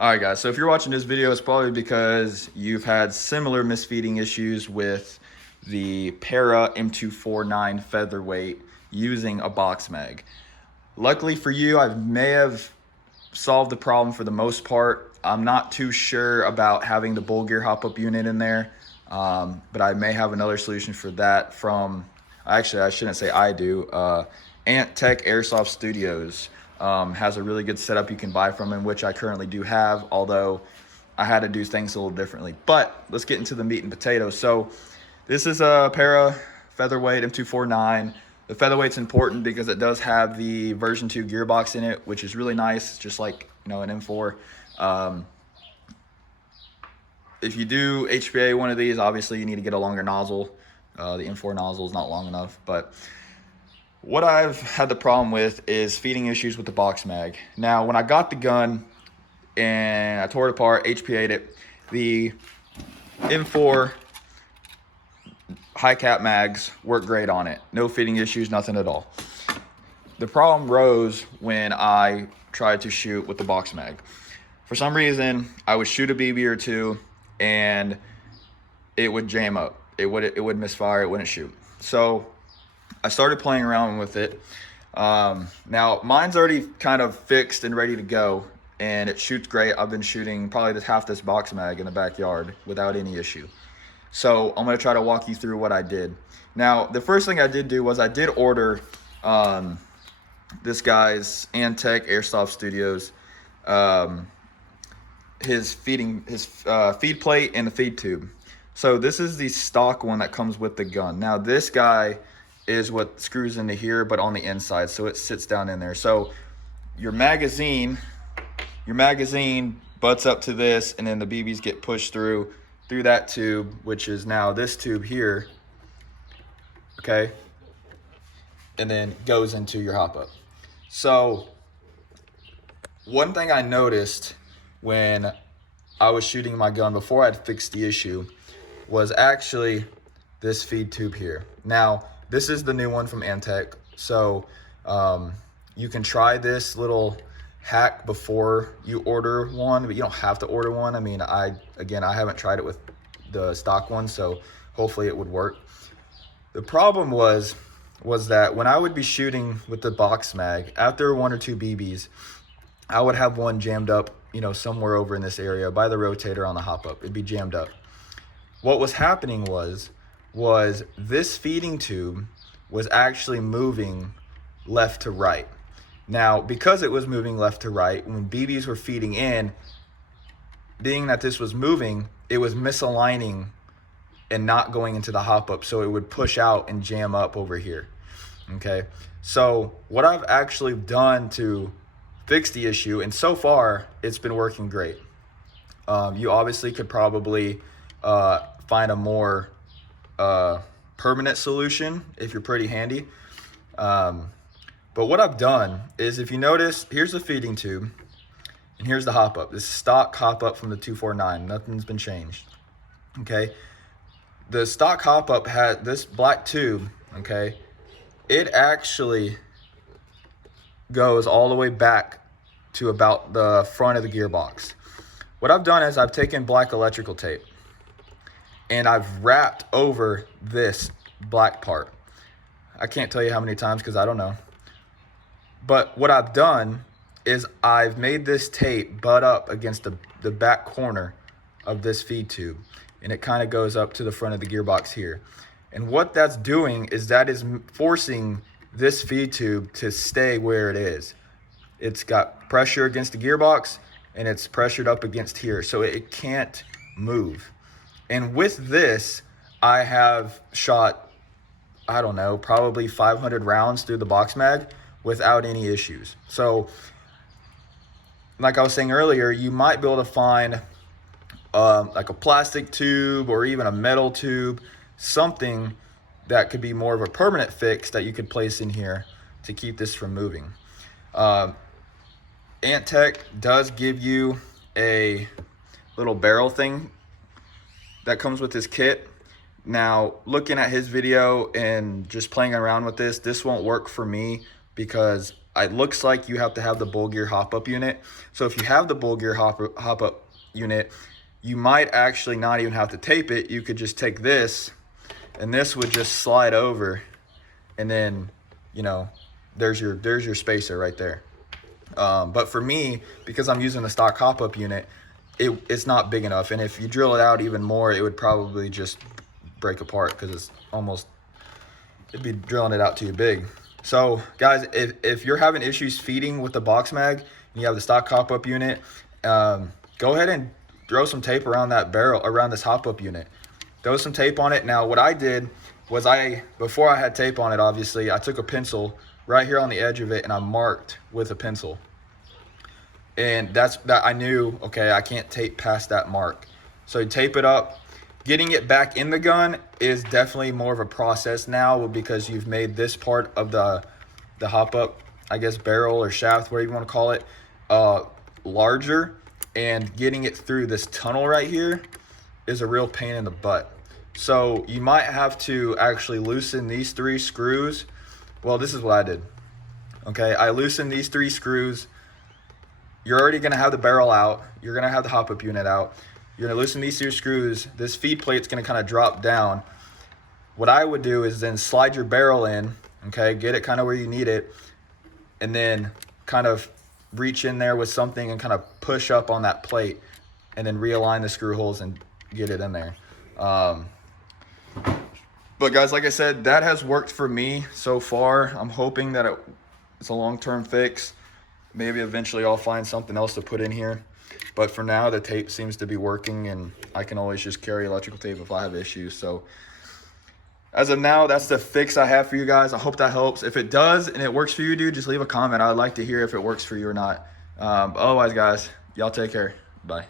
All right, guys, so if you're watching this video, it's probably because you've had similar misfeeding issues with the Para M249 Featherweight using a box mag. Luckily for you, I may have solved the problem for the most part. I'm not too sure about having the bull gear hop-up unit in there, but I may have another solution for that from, actually, I shouldn't say I do, Ant Tech Airsoft Studios has a really good setup you can buy from them, which I currently do have, although I had to do things a little differently. But let's get into the meat and potatoes. So this is a Para Featherweight M249. The Featherweight's important because it does have the version 2 gearbox in it, which is really nice, just like an M4. If you do HPA one of these, obviously you need to get a longer nozzle. The M4 nozzle is not long enough, but what I've had the problem with is feeding issues with the box mag. Now, when I got the gun and I tore it apart, HPA'd it, the M4 high cap mags work great on it. No feeding issues, nothing at all. The problem rose when I tried to shoot with the box mag. For some reason, I would shoot a BB or two and it would jam up. It would misfire, it wouldn't shoot. So I started playing around with it. Now mine's already kind of fixed and ready to go and it shoots great. I've been shooting probably half this box mag in the backyard without any issue. So I'm gonna try to walk you through what I did. Now, the first thing I did do was I did order this guy's Ant Tech Airsoft Studios, his feed plate and the feed tube. So this is the stock one that comes with the gun. Now this guy is what screws into here, but on the inside, so it sits down in there. So your magazine butts up to this, and then the BBs get pushed through that tube, which is now this tube here, okay, and then goes into your hop-up. So one thing I noticed when I was shooting my gun before I'd fixed the issue was actually this feed tube here. Now, this is the new one from Ant Tech, so you can try this little hack before you order one, but you don't have to order one. I mean, I haven't tried it with the stock one, so hopefully it would work. The problem was that when I would be shooting with the box mag, after one or two BBs, I would have one jammed up, somewhere over in this area by the rotator on the hop up. It'd be jammed up. What was happening was this feeding tube was actually moving left to right. Now, because it was moving left to right, when BBs were feeding in, being that this was moving, it was misaligning and not going into the hop up, so it would push out and jam up over here. Okay, so what I've actually done to fix the issue, and so far it's been working great. You obviously could probably find a more permanent solution if you're pretty handy. But what I've done is, if you notice, here's the feeding tube and here's the hop up. This is stock hop up from the 249. Nothing's been changed. Okay, the stock hop up had this black tube. Okay, it actually goes all the way back to about the front of the gearbox. What I've done is I've taken black electrical tape and I've wrapped over this black part. I can't tell you how many times because I don't know. But what I've done is I've made this tape butt up against the back corner of this feed tube, and it kind of goes up to the front of the gearbox here. And what that's doing is that is forcing this feed tube to stay where it is. It's got pressure against the gearbox and it's pressured up against here, so it can't move. And with this, I have shot, I don't know, probably 500 rounds through the box mag without any issues. So like I was saying earlier, you might be able to find like a plastic tube or even a metal tube, something that could be more of a permanent fix that you could place in here to keep this from moving. Ant Tech does give you a little barrel thing that comes with this kit. Now, looking at his video and just playing around with this won't work for me because it looks like you have to have the bull gear hop up unit. So if you have the bull gear hop up unit, you might actually not even have to tape it. You could just take this, and this would just slide over, and then, you know, there's your spacer right there. But for me, because I'm using the stock hop up unit, it's not big enough. And if you drill it out even more, it would probably just break apart, because it's almost, it'd be drilling it out too big. So guys, if you're having issues feeding with the box mag and you have the stock hop up unit, go ahead and throw some tape around that barrel, around this hop up unit. Throw some tape on it. Now what I did was, before I had tape on it, obviously, I took a pencil right here on the edge of it and I marked with a pencil. And that I knew, okay, I can't tape past that mark. So you tape it up. Getting it back in the gun is definitely more of a process now, because you've made this part of the hop up, I guess, barrel or shaft, whatever you want to call it, larger. And getting it through this tunnel right here is a real pain in the butt. So you might have to actually loosen these 3 screws. Well, this is what I did. Okay, I loosened these 3 screws. You're already gonna have the barrel out. You're gonna have the hop up unit out. You're gonna loosen these 2 screws. This feed plate's gonna kind of drop down. What I would do is then slide your barrel in, okay, get it kind of where you need it, and then kind of reach in there with something and kind of push up on that plate, and then realign the screw holes and get it in there. But guys, like I said, that has worked for me so far. I'm hoping that it's a long-term fix. Maybe eventually I'll find something else to put in here. But for now, the tape seems to be working, and I can always just carry electrical tape if I have issues. So as of now, that's the fix I have for you guys. I hope that helps. If it does and it works for you, dude, just leave a comment. I'd like to hear if it works for you or not. Otherwise, guys, y'all take care. Bye.